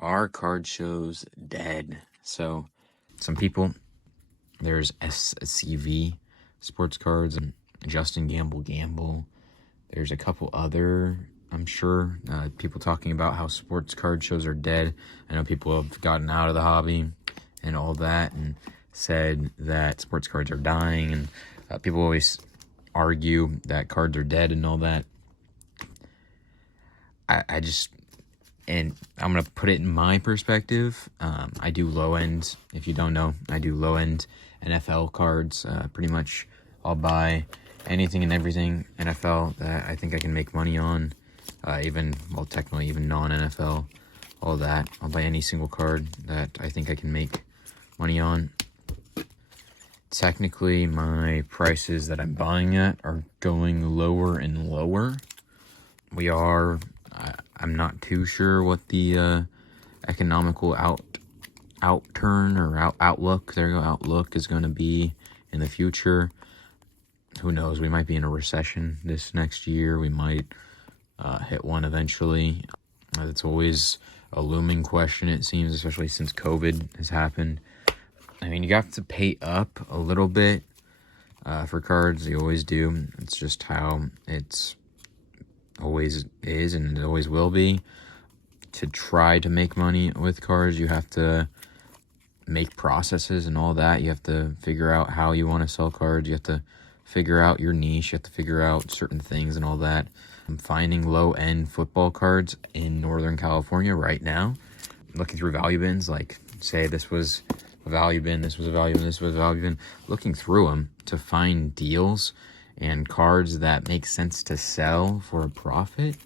Are card shows dead? So, some people, there's SCV sports cards and Justin Gamble. There's a couple other, I'm sure, people talking about how sports card shows are dead. I know people have gotten out of the hobby and all that and said that sports cards are dying. And people always argue that cards are dead and all that. And I'm going to put it in my perspective. I do low end. If you don't know, I do low end NFL cards. Pretty much I'll buy anything and everything NFL that I think I can make money on. Technically even non-NFL, all that. I'll buy any single card that I think I can make money on. Technically, my prices that I'm buying at are going lower and lower. I'm not too sure what the economical outlook is going to be in the future. Who knows? We might be in a recession this next year. We might hit one eventually. It's always a looming question, it seems, especially since COVID has happened. I mean, you have to pay up a little bit for cards. You always do. It's just how it's always is and it always will be. To try to make money with cards, you have to make processes and all that. You have to figure out how you want to sell cards. You have to figure out your niche. You have to figure out certain things and all that. I'm finding low-end football cards in Northern California right now. Looking through value bins, like say this was a value bin, this was a value bin, this was a value bin. Looking through them to find deals and cards that make sense to sell for a profit.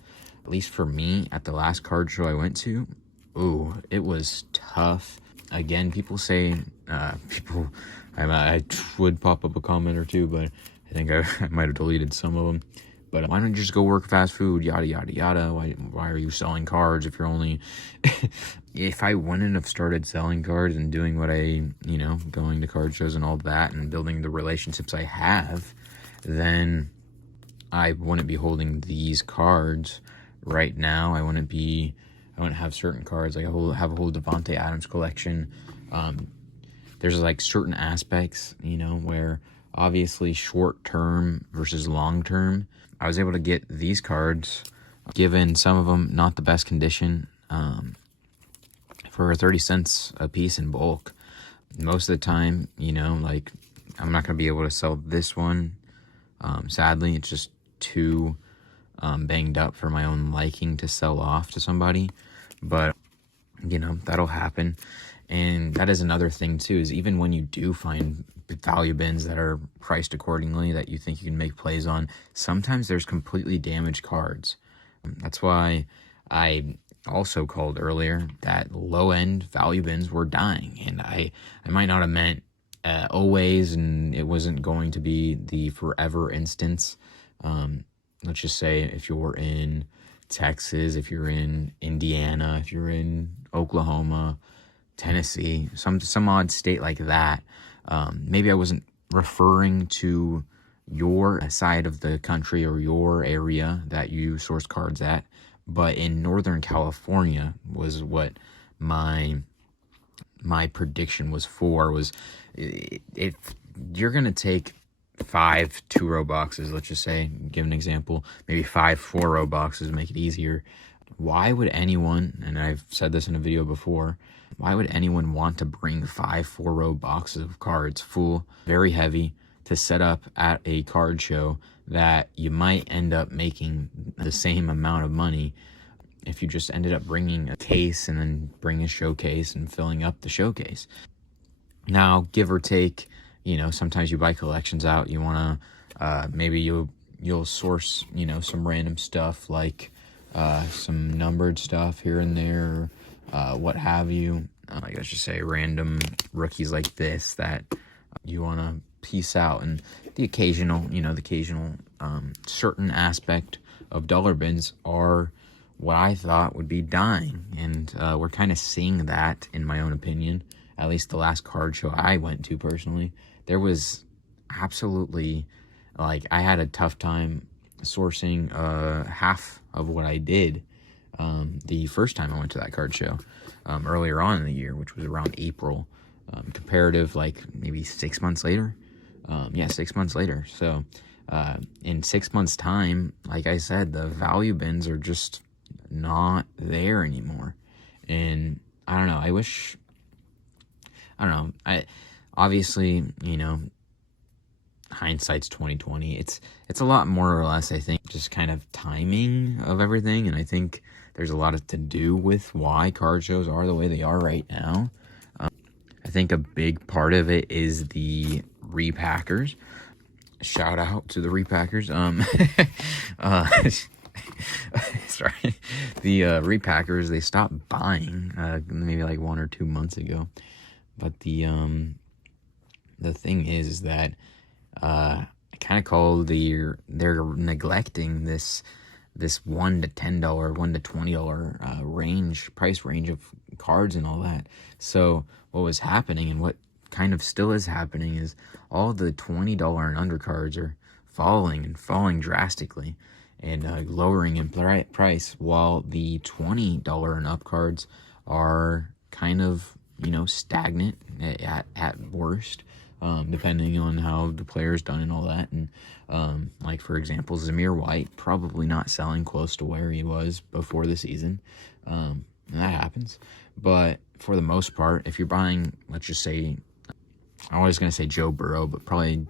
At least for me, at the last card show I went to, it was tough. Again, people say, I would pop up a comment or two, but I think I might have deleted some of them. But why don't you just go work fast food, yada, yada, yada. Why are you selling cards if you're only... If I wouldn't have started selling cards and doing what going to card shows and all that and building the relationships I have, then I wouldn't be holding these cards right now. I wouldn't have certain cards. Like I have a whole Devontae Adams collection. There's like certain aspects, where obviously short term versus long term. I was able to get these cards, given some of them not the best condition, for 30 cents a piece in bulk. Most of the time, I'm not going to be able to sell this one. Sadly, it's just too banged up for my own liking to sell off to somebody. But, that'll happen. And that is another thing, too, is even when you do find value bins that are priced accordingly that you think you can make plays on, sometimes there's completely damaged cards. That's why I also called earlier that low-end value bins were dying. And I might not have meant always, and it wasn't going to be the forever instance. Let's just say if you're in Texas, if you're in Indiana, if you're in Oklahoma, Tennessee, some odd state like that. Maybe I wasn't referring to your side of the country or your area that you source cards at, but in Northern California was what my prediction was for. Was if you're gonna take 5 2-row boxes, let's just say, give an example, maybe 5 4-row boxes to make it easier. Why would anyone, and I've said this in a video before, why would anyone want to bring 5 4-row boxes of cards full, very heavy, to set up at a card show that you might end up making the same amount of money if you just ended up bringing a case and then bring a showcase and filling up the showcase? Now, give or take, sometimes you buy collections out. You want to, maybe you'll source, some random stuff like some numbered stuff here and there, what have you. Like, let's just say random rookies like this that you want to piece out, and the occasional certain aspect of dollar bins are what I thought would be dying, and we're kind of seeing that, in my own opinion. At least the last card show I went to personally, there was absolutely, I had a tough time sourcing half of what I did the first time I went to that card show, earlier on in the year, which was around April. Comparative, like maybe 6 months later. 6 months later. So in 6 months' time, like I said, the value bins are just not there anymore. And I don't know. I obviously, hindsight's 2020. It's a lot more or less, I think, just kind of timing of everything. And I think there's a lot to do with why card shows are the way they are right now. I think a big part of it is the repackers. Shout out to the repackers. Sorry. The repackers, they stopped buying maybe like 1 or 2 months ago. But the thing is that I kind of call they're neglecting this $1 to $10, $1 to $20 price range of cards and all that. So what was happening, and what kind of still is happening, is all the $20 and under cards are falling drastically and lowering in price, while the $20 and up cards are kind of stagnant at worst, depending on how the player's done and all that. And like, for example, Zamir White probably not selling close to where he was before the season. And that happens. But for the most part, if you're buying, let's just say, I'm always going to say Joe Burrow, but probably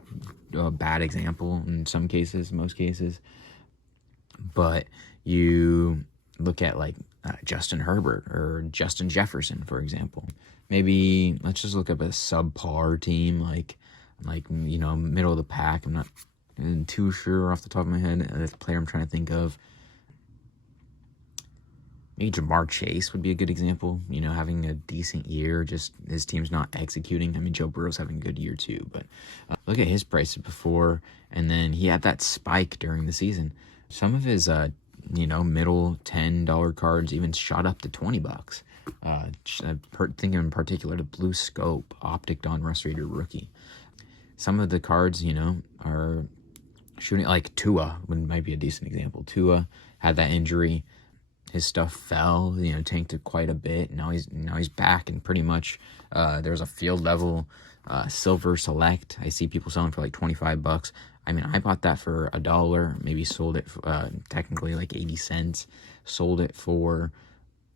a bad example in some cases, most cases. But you look at like Justin Herbert or Justin Jefferson, for example. Maybe let's just look up a subpar team, like middle of the pack. I'm not too sure off the top of my head. The player I'm trying to think of, maybe Jamar Chase would be a good example. Having a decent year, just his team's not executing. I mean, Joe Burrow's having a good year too, but look at his prices before, and then he had that spike during the season. Some of his middle $10 cards even shot up to $20. Thinking in particular the Blue Scope Optic Dawn Restorator Rookie. Some of the cards, are shooting, like Tua might be a decent example. Tua had that injury. His stuff fell, tanked quite a bit. Now he's back, and pretty much there's a field level Silver Select. I see people selling for like $25. I mean, I bought that for $1, maybe sold it technically like 80 cents. Sold it for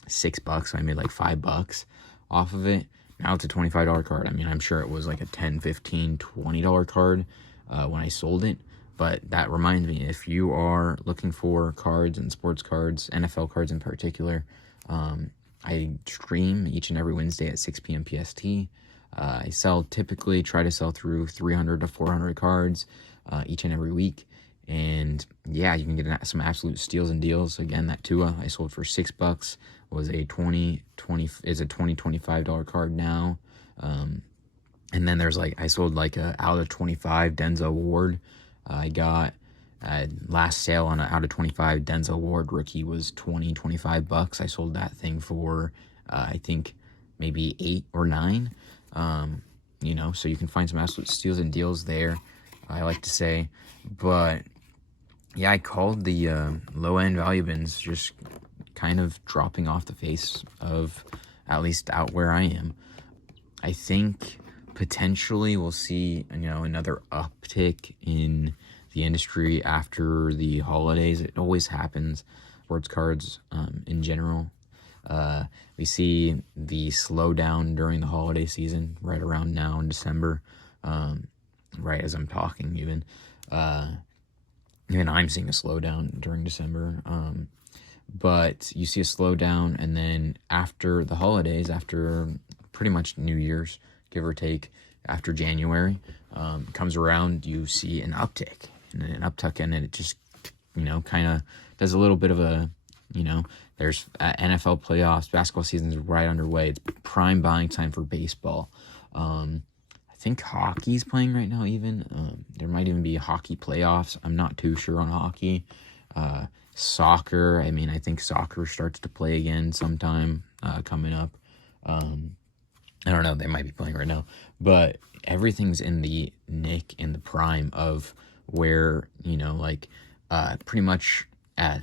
$6, so I made like $5 off of it. Now it's a $25 card. I mean, I'm sure it was like a $10, $15, $20 card when I sold it. But that reminds me, if you are looking for cards and sports cards, NFL cards in particular, I stream each and every Wednesday at 6 p.m. PST. I typically try to sell through 300 to 400 cards each and every week. And yeah, you can get some absolute steals and deals. Again, that Tua I sold for $6 was a $25 card now. And then there's I sold a out of 25 Denzel Ward. I got last sale on an out of 25 Denzel Ward rookie was $25. I sold that thing for I think maybe 8 or 9. So you can find some absolute steals and deals there, I like to say. But yeah, I called the low end value bins just kind of dropping off the face of, at least out where I am. I think potentially we'll see, another uptick in the industry after the holidays. It always happens. Sports cards in general. We see the slowdown during the holiday season right around now in December. Right as I'm talking, even I'm seeing a slowdown during December. But you see a slowdown, and then after the holidays, after pretty much New Year's, give or take, after January comes around, you see an uptick, and it just, kind of does a little bit of a, there's NFL playoffs, basketball season is right underway. It's prime buying time for baseball. I think hockey's playing right now even. There might even be hockey playoffs. I'm not too sure on hockey. Soccer, I think soccer starts to play again sometime coming up. I don't know, they might be playing right now. But everything's in the nick, in the prime of where, pretty much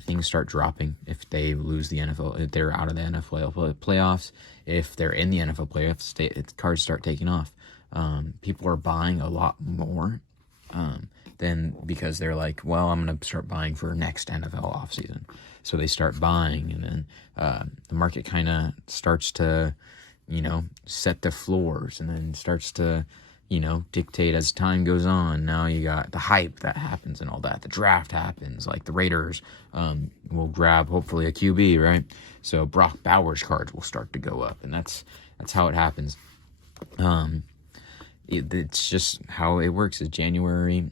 things start dropping if they lose the NFL, if they're out of the NFL playoffs. If they're in the NFL playoffs, cards start taking off. People are buying a lot more than, because they're like, well, I'm going to start buying for next NFL offseason. So they start buying, and then the market kind of starts to, set the floors, and then starts to, dictate as time goes on. Now you got the hype that happens and all that. The draft happens, like the Raiders will grab hopefully a QB, right? So Brock Bowers cards will start to go up, and that's how it happens. It's just how it works. Is January,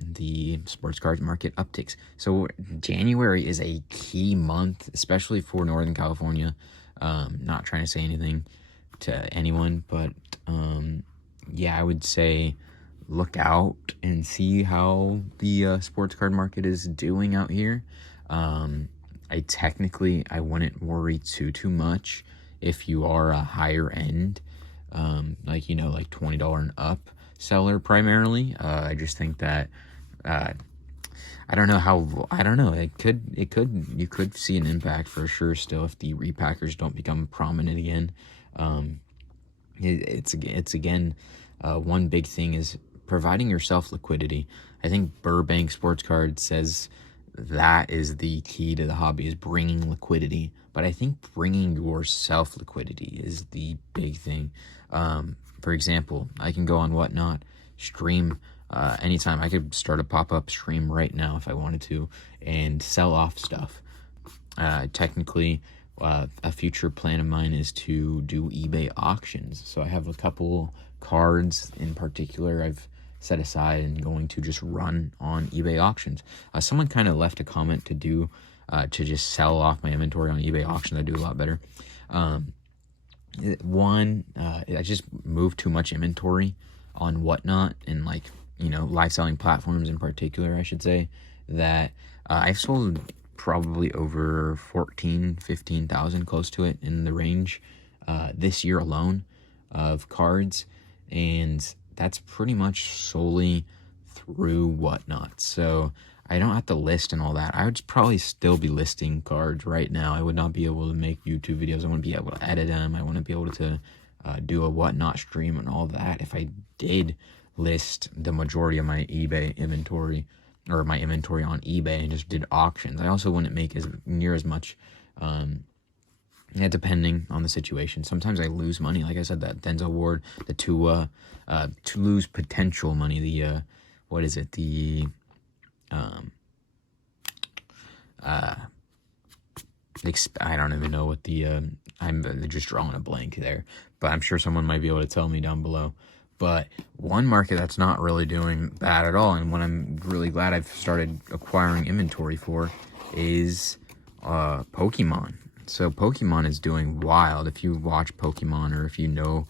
the sports cards market upticks. So January is a key month, especially for Northern California. Not trying to say anything to anyone, but I would say look out and see how the sports card market is doing out here. I wouldn't worry too much if you are a higher end, like $20 and up seller primarily. I just think that you could see an impact for sure still if the repackers don't become prominent again. It's again, one big thing is providing yourself liquidity. I think Burbank Sports Card says that is the key to the hobby, is bringing liquidity. But I think bringing yourself liquidity is the big thing. For example, I can go on Whatnot, stream anytime. I could start a pop-up stream right now if I wanted to and sell off stuff. Technically, a future plan of mine is to do eBay auctions. So I have a couple cards in particular I've set aside and going to just run on eBay auctions. Someone kind of left a comment to just sell off my inventory on eBay auctions. I do a lot better. I just moved too much inventory on Whatnot and live selling platforms in particular, I should say, that I've sold probably over 15,000, close to it in the range, this year alone of cards. And that's pretty much solely through Whatnot. So I don't have to list and all that. I would probably still be listing cards right now. I would not be able to make YouTube videos. I wouldn't be able to edit them. I wouldn't be able to do a Whatnot stream and all that if I did list the majority of my eBay inventory, or my inventory on eBay, and just did auctions. I also wouldn't make near as much, depending on the situation. Sometimes I lose money, like I said, that Denzel Ward, the Tua, to lose potential money, the I don't even know what I'm just drawing a blank there, but I'm sure someone might be able to tell me down below. But one market that's not really doing bad at all, and one I'm really glad I've started acquiring inventory for, is Pokemon. So Pokemon is doing wild. If you watch Pokemon, or if you know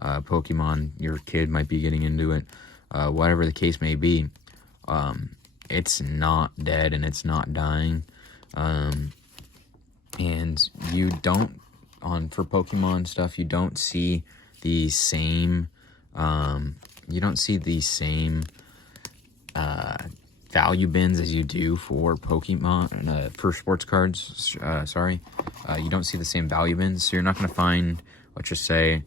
Pokemon, your kid might be getting into it, whatever the case may be, it's not dead and it's not dying. And for Pokemon stuff, you don't see the same value bins as you do for Pokemon, for sports cards. You don't see the same value bins, so you're not going to find, let's just say,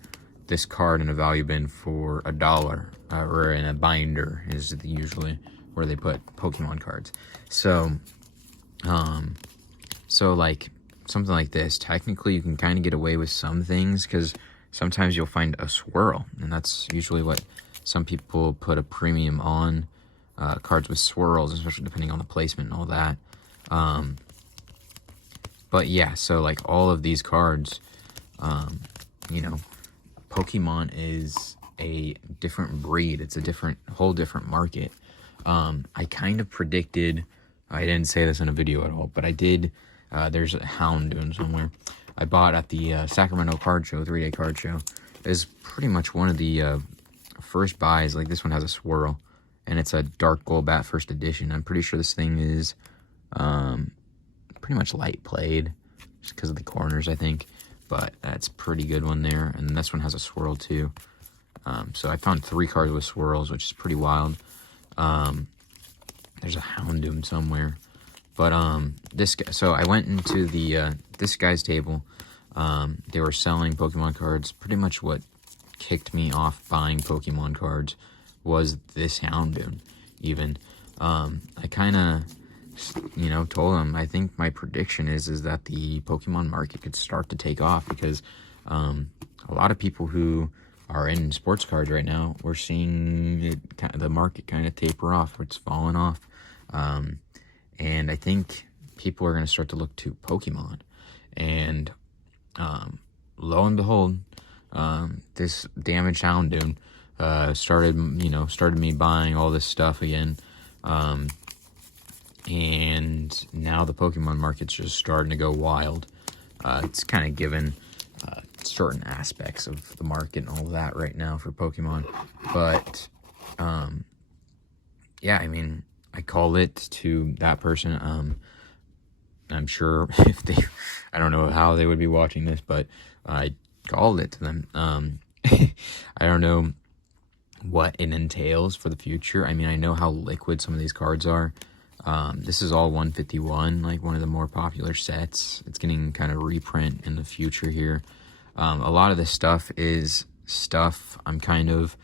this card in a value bin for $1, or in a binder is usually where they put Pokemon cards. So like something like this, technically you can kind of get away with some things, because sometimes you'll find a swirl, and that's usually what some people put a premium on, cards with swirls, especially depending on the placement and all that. But yeah, so like all of these cards, Pokemon is a different breed. It's a whole different market. I kind of predicted, I didn't say this in a video at all, but I did. There's a Houndoom somewhere I bought at the Sacramento card show, 3-day card show. Is pretty much one of the first buys. Like, this one has a swirl, and it's a dark gold bat first edition. I'm pretty sure this thing is pretty much light played, just because of the corners, I think. But that's a pretty good one there. And this one has a swirl too. So I found 3 cards with swirls, which is pretty wild. There's a Houndoom somewhere. But this guy, so I went into the this guy's table. They were selling Pokemon cards. Pretty much what kicked me off buying Pokemon cards was this Houndoom. Even I kind of, told him, I think my prediction is that the Pokemon market could start to take off, because a lot of people who are in sports cards right now, we're seeing the market kind of taper off. It's falling off. And I think people are going to start to look to Pokemon. And lo and behold, this damaged Houndoom started me buying all this stuff again. And now the Pokemon market's just starting to go wild. It's kind of given certain aspects of the market and all of that right now for Pokemon. But, yeah, I mean, I called it to that person. I'm sure I don't know how they would be watching this, but I called it to them. I don't know what it entails for the future. I mean, I know how liquid some of these cards are. This is all 151, like one of the more popular sets. It's getting kind of reprint in the future here. A lot of this stuff is stuff I'm kind of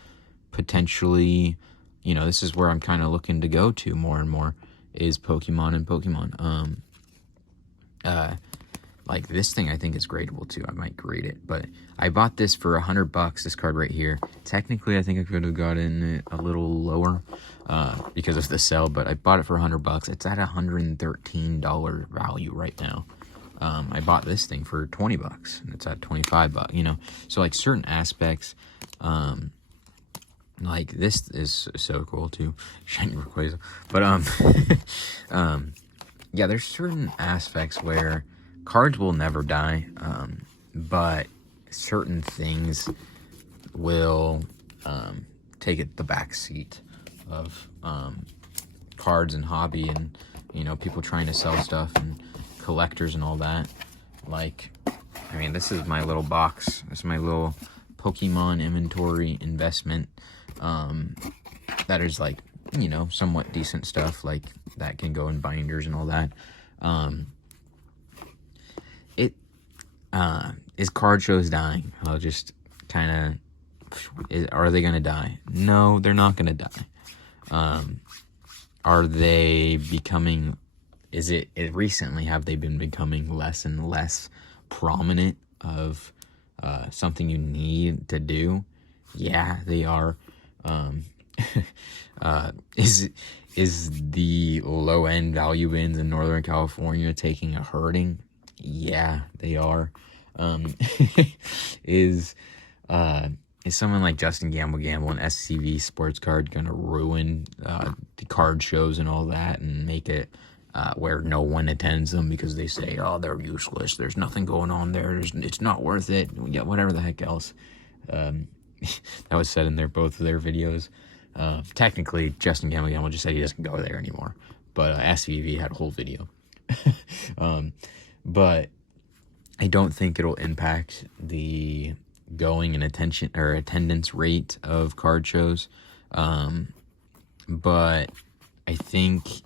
potentially, this is where I'm kind of looking to go to more and more, is Pokemon and Pokemon. Like this thing I think is gradable too. I might grade it, but I bought this for $100, this card right here. Technically, I think I could have gotten it a little lower because of the sale, but I bought it for $100. It's at $113 value right now. I bought this thing for $20 and it's at $25, so like certain aspects, like this is so cool too. Shiny Rayquaza. But yeah, there's certain aspects where cards will never die, but certain things will take the back seat of cards and hobby, and people trying to sell stuff and collectors and all that. Like, I mean, this is my little box. This is my little Pokemon inventory investment. That is like, somewhat decent stuff, like that can go in binders and all that. Is card shows dying? I'll just kind of, are they gonna die? No, they're not gonna die. Are they becoming, recently have they been becoming less and less prominent of something you need to do? Yeah, they are. Is the low end value bins in Northern California taking a hurting? Yeah, they are. Is someone like Justin Gamble and SCV Sports Card gonna ruin the card shows and all that, and make it where no one attends them because they say, oh, they're useless, there's nothing going on there, it's not worth it, yeah, whatever the heck else. That was said in both of their videos. Technically, Justin Gamble just said he doesn't go there anymore, but SVV had a whole video. But I don't think it'll impact the going and attendance rate of card shows. But I think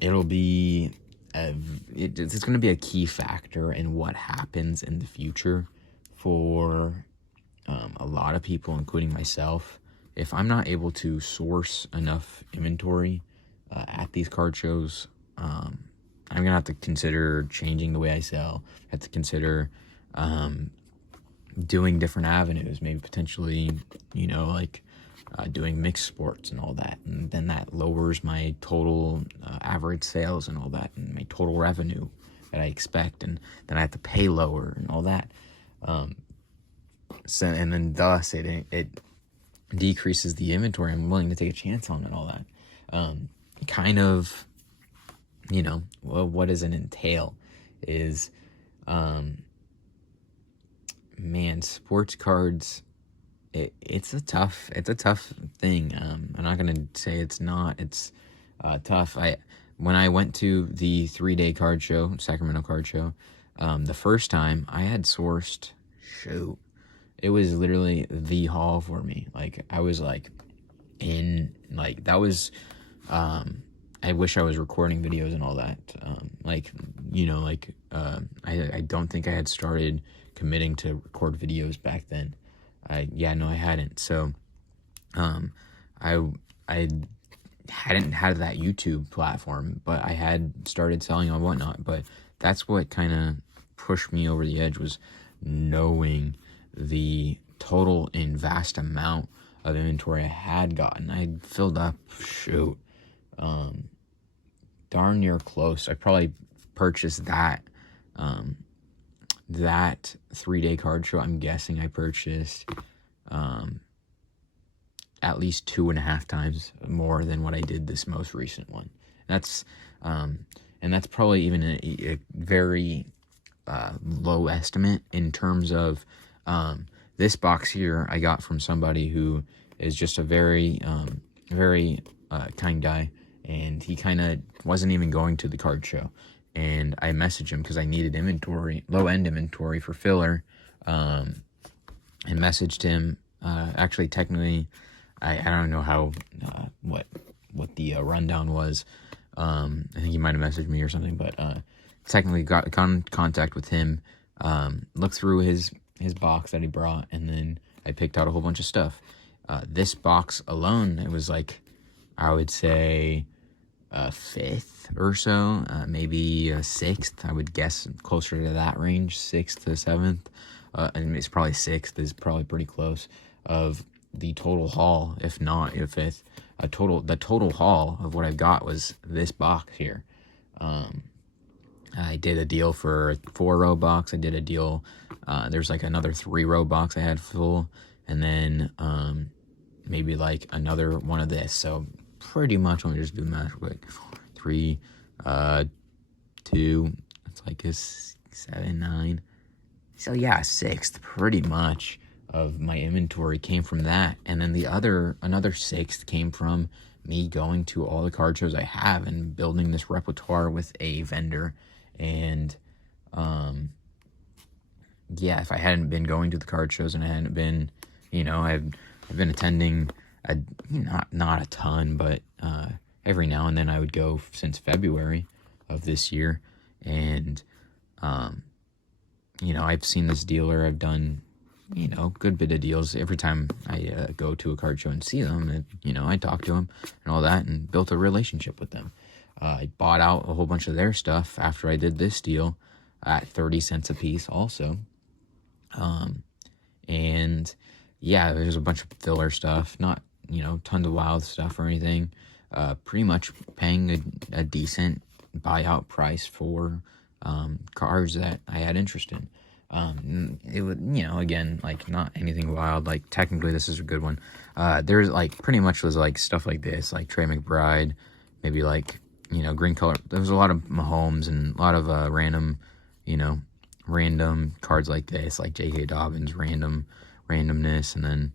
it'll be it's going to be a key factor in what happens in the future for a lot of people, including myself. If I'm not able to source enough inventory at these card shows, I'm gonna have to consider changing the way I sell. I have to consider doing different avenues, maybe potentially, doing mixed sports and all that, and then that lowers my total average sales and all that, and my total revenue that I expect, and then I have to pay lower and all that. So, and then thus it decreases the inventory I'm willing to take a chance on and all that. Kind of, well, what does it entail is, man, sports cards, it's a tough thing. I'm not gonna say it's not. It's tough. When I went to the 3-day card show, Sacramento card show, the first time I had sourced, it was literally the haul for me. Like, I was like that was I wish I was recording videos and all that. I don't think I had started committing to record videos back then. I hadn't. So, I hadn't had that YouTube platform, but I had started selling on Whatnot. But that's what kind of pushed me over the edge, was knowing the total and vast amount of inventory I had gotten. I filled up, darn near close. I probably purchased that 3-day card show. I'm guessing I purchased at least 2.5 times more than what I did this most recent one. That's probably even a very low estimate in terms of this box here I got from somebody who is just a very kind guy, and he kind of wasn't even going to the card show, and I messaged him because I needed low-end inventory for filler, and messaged him. Actually, technically, I don't know how what the rundown was. I think he might have messaged me or something, but technically got in contact with him, looked through his box that he brought, and then I picked out a whole bunch of stuff. This box alone, it was like, I would say a fifth or so, maybe a sixth. I would guess closer to that range, 6th to 7th. And it's probably 6th is probably pretty close of the total haul, if not a fifth. The total haul of what I got was this box here. I did a deal for a 4-row box. I did a deal. There's like another 3-row box I had full, and then maybe like another one of this. So pretty much, let me just do the math real quick. 3, 2. It's like a 7, 9. So yeah, 6th pretty much of my inventory came from that, and then another 6th came from me going to all the card shows I have and building this repertoire with a vendor. And if I hadn't been going to the card shows and I hadn't been, I've been attending not a ton, but every now and then I would go since February of this year, and I've seen this dealer. I've done good bit of deals every time I go to a card show and see them, and I talk to them and all that, and built a relationship with them. I bought out a whole bunch of their stuff after I did this deal at 30 cents a piece also. And yeah, there's a bunch of filler stuff, not tons of wild stuff or anything. Pretty much paying a decent buyout price for cards that I had interest in. It would, again, like, not anything wild. Like, technically this is a good one. There's like pretty much was like stuff like this, like Trey McBride, maybe like green color. There was a lot of Mahomes and a lot of random cards like this, like J.K. Dobbins, randomness, and then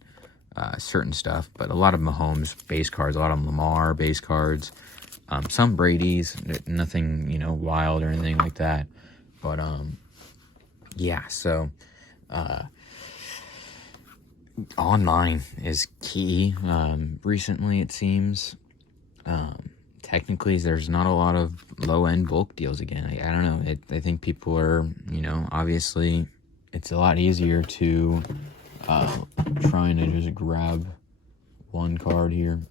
certain stuff. But a lot of Mahomes base cards, a lot of Lamar base cards, some Brady's, nothing wild or anything like that. But so online is key. Recently, it seems. Technically, there's not a lot of low-end bulk deals again. I don't know. I think people are, obviously, it's a lot easier to trying to just grab one card here.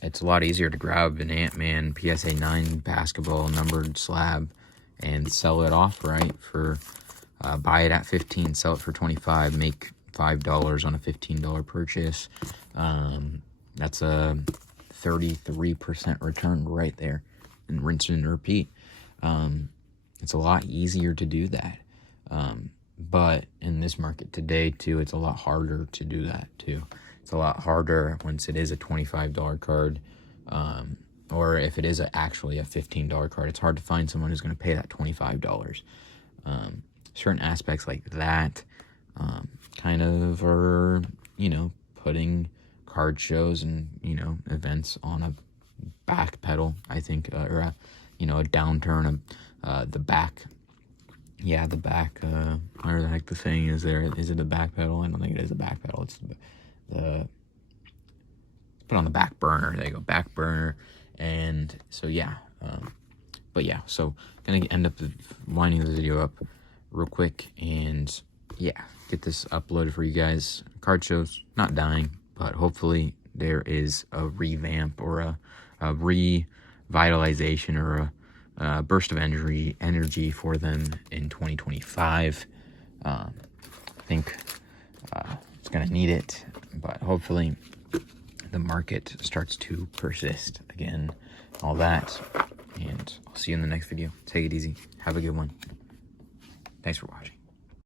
It's a lot easier to grab an Ant-Man PSA 9 basketball numbered slab and sell it off, right? For buy it at 15, sell it for 25, make $5 on a $15 purchase. That's a 33% return right there, and rinse and repeat. It's a lot easier to do that. But in this market today too, it's a lot harder to do that too. It's a lot harder once it is a $25 card, or if it is actually a $15 card. It's hard to find someone who's going to pay that $25. Certain aspects like that kind of are, putting card shows and, events on a back pedal, I think, or a downturn of the back. Yeah, the back, whatever the heck the saying is there. Is it a back pedal? I don't think it is a back pedal. It's the put on the back burner. There you go, back burner. And so yeah, but yeah, so gonna end up winding this video up real quick, and yeah, get this uploaded for you guys. Card show's not dying, but hopefully there is a revamp or a revitalization or a burst of energy for them in 2025. I think it's gonna need it, but hopefully the market starts to persist again, all that. And I'll see you in the next video. Take it easy. Have a good one. Thanks for watching.